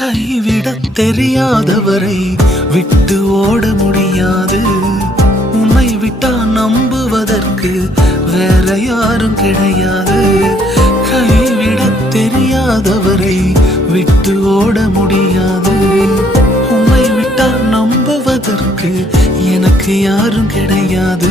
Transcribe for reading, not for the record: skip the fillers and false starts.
கைவிடத் தெரியாதவரை விட்டு ஓட முடியாது. உன்னை விட்டா நம்புவதற்கு வேற யாரும் கிடையாது. கைவிடத் தெரியாதவரை விட்டு ஓட முடியாது. உன்னை விட்டா நம்புவதற்கு எனக்கு யாரும் கிடையாது.